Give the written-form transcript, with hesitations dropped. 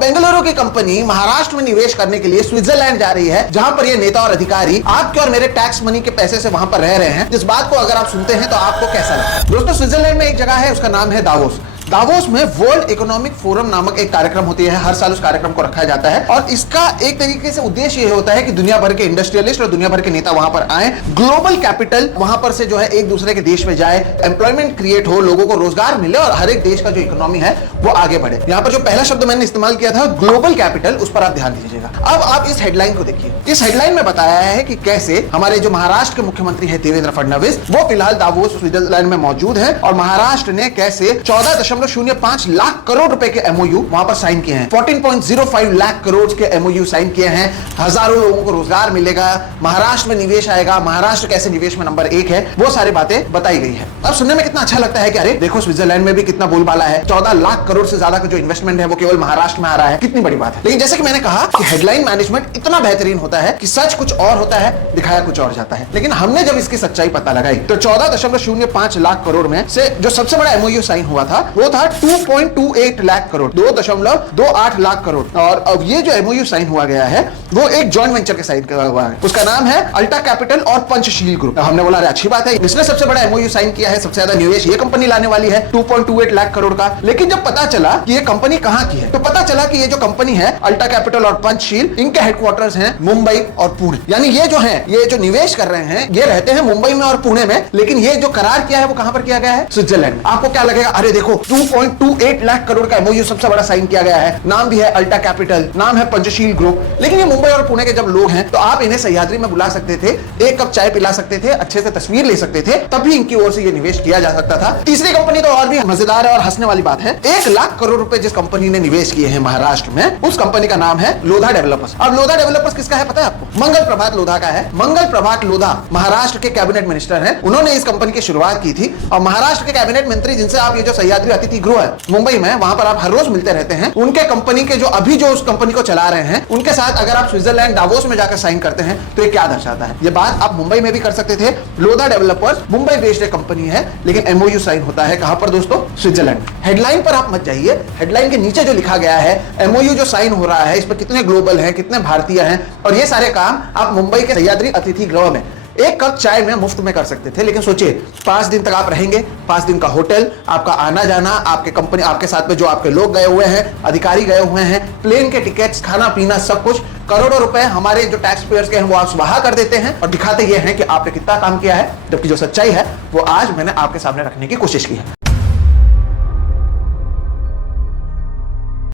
बेंगलुरु की कंपनी महाराष्ट्र में निवेश करने के लिए स्विट्जरलैंड जा रही है, जहां पर ये नेता और अधिकारी आपके और मेरे टैक्स मनी के पैसे से वहां पर रह रहे हैं। इस बात को अगर आप सुनते हैं तो आपको कैसा लगता है? दोस्तों, स्विट्जरलैंड में एक जगह है, उसका नाम है दावोस। दावोस में वर्ल्ड इकोनॉमिक फोरम नामक एक कार्यक्रम होती है। हर साल उस कार्यक्रम को रखा जाता है और इसका एक तरीके से उद्देश्य ये होता है कि दुनिया भर के इंडस्ट्रियलिस्ट और दुनिया भर के नेता वहां पर आए, ग्लोबल कैपिटल वहां पर से जो है एक दूसरे के देश में जाए, एम्प्लॉयमेंट क्रिएट हो, लोगों को रोजगार मिले और हर एक देश का जो इकोनॉमी है वो आगे बढ़े। यहाँ पर जो पहला शब्द मैंने इस्तेमाल किया था ग्लोबल कैपिटल, उस पर आप ध्यान दीजिएगा। अब आप इस हेडलाइन को देखिए। इस हेडलाइन में बताया है कि कैसे हमारे जो महाराष्ट्र के मुख्यमंत्री है देवेंद्र फडणवीस, वो फिलहाल दावोस स्विट्जरलैंड में मौजूद है और महाराष्ट्र ने कैसे 14.05 लाख करोड़ रुपए के एमओयू वहां पर साइन किए हैं। 14.05 लाख करोड़ के एमओयू साइन किए हैं। हजारों लोगों को रोजगार मिलेगा, महाराष्ट्र में निवेश आएगा, महाराष्ट्र कैसे निवेश में नंबर 1 है, वो सारी बातें बताई गई है। अब सुनने में कितना अच्छा लगता है कि अरे देखो स्विट्जरलैंड में भी कितना बोलबाला है, 14 लाख करोड़ से ज्यादा का जो इन्वेस्टमेंट है वो केवल महाराष्ट्र में आ रहा है, कितनी बड़ी बात है। लेकिन जैसे कि मैंने कहा कि हेडलाइन मैनेजमेंट इतना बेहतरीन होता है कि सच कुछ और होता है, दिखाया कुछ और जाता है। लेकिन हमने जब इसकी सच्चाई पता लगाई तो 14.05 लाख करोड़ में से जो सबसे बड़ा एमओयू साइन हुआ था वो था 2.28 लाख करोड़, 2.28 लाख करोड़। और अब ये जो एमओयू साइन हुआ गया है वो एक जॉइंट वेंचर के साइन किया हुआ है, उसका नाम है अल्टा कैपिटल और पंचशील ग्रुप। हमने बोला अच्छी बात है, इसने सबसे बड़ा एमओयू साइन किया है, सबसे ज्यादा निवेश ये कंपनी लाने वाली है 2.28 लाख करोड़ का। लेकिन जब पता चला कि ये कंपनी कहां की है तो पता चला कि ये जो कंपनी है अल्टा कैपिटल और पंचशील, इनके हेडक्वार्टर्स हैं मुंबई और पुणे। यानी ये जो निवेश कर रहे हैं ये रहते हैं मुंबई में और पुणे में, लेकिन ये जो करार किया है वो कहां पर किया गया है? स्विट्जरलैंड। आपको क्या लगेगा? अरे देखो 2.28 लाख करोड़ का एमओयू सबसे बड़ा साइन किया गया है, नाम भी है अल्टा कैपिटल, नाम है पंचशील ग्रुप। लेकिन ये मुंबई और पुणे के जब लोग हैं तो आप इन्हें सह्याद्री में बुला सकते थे, एक कप चाय पिला सकते थे, अच्छे से तस्वीर ले सकते थे, तब भी इनकी ओर से ये निवेश किया जा सकता था। तीसरी कंपनी तो और भी मजेदार है और हंसने वाली बात है। 1 लाख करोड़ रुपए जिस कंपनी ने निवेश किए हैं महाराष्ट्र में, उस कंपनी का नाम है लोधा डेवलपर्स। अब लोधा डेवलपर्स किसका है पता है आपको? मंगल प्रभात लोधा का है। मंगल प्रभात लोधा महाराष्ट्र के कैबिनेट मिनिस्टर हैं, उन्होंने इस कंपनी की शुरुआत की थी। और महाराष्ट्र के कैबिनेट मंत्री जिनसे आप ये जो सह्याद्री अतिथि गृह है मुंबई में, वहां पर आप हर रोज मिलते रहते हैं, उनके कंपनी के जो अभी जो उस कंपनी को चला रहे हैं, उनके साथ अगर आप स्विट्जरलैंड दावोस में जाकर साइन करते हैं तो ये क्या दर्शाता है? ये बात आप मुंबई में भी कर सकते थे। Lodha developers Mumbai based company है, लेकिन एमओयू साइन होता है कहां पर दोस्तों? स्विट्जरलैंड। हेडलाइन पर आप मत जाइए, हेडलाइन के नीचे जो लिखा गया है, एमओयू जो साइन हो रहा है, इस पर कितने ग्लोबल हैं, कितने भारतीय हैं, और ये सारे काम आप मुंबई के सह्याद्री अतिथि गृह में 1 कप चाय में मुफ्त में कर सकते थे। लेकिन सोचिए 5 दिन तक आप रहेंगे, 5 दिन का होटल, आपका आना जाना, आपके कंपनी, आपके साथ में जो आपके लोग गए हुए हैं, अधिकारी गए हुए हैं, प्लेन के टिकट्स, खाना पीना, सब कुछ, करोड़ों रुपए हमारे जो टैक्स पेयर्स के हैं वो आप स्वाहा कर देते हैं और दिखाते ये हैं कि आपने कितना काम किया है, जबकि जो सच्चाई है वो आज मैंने आपके सामने रखने की कोशिश की है।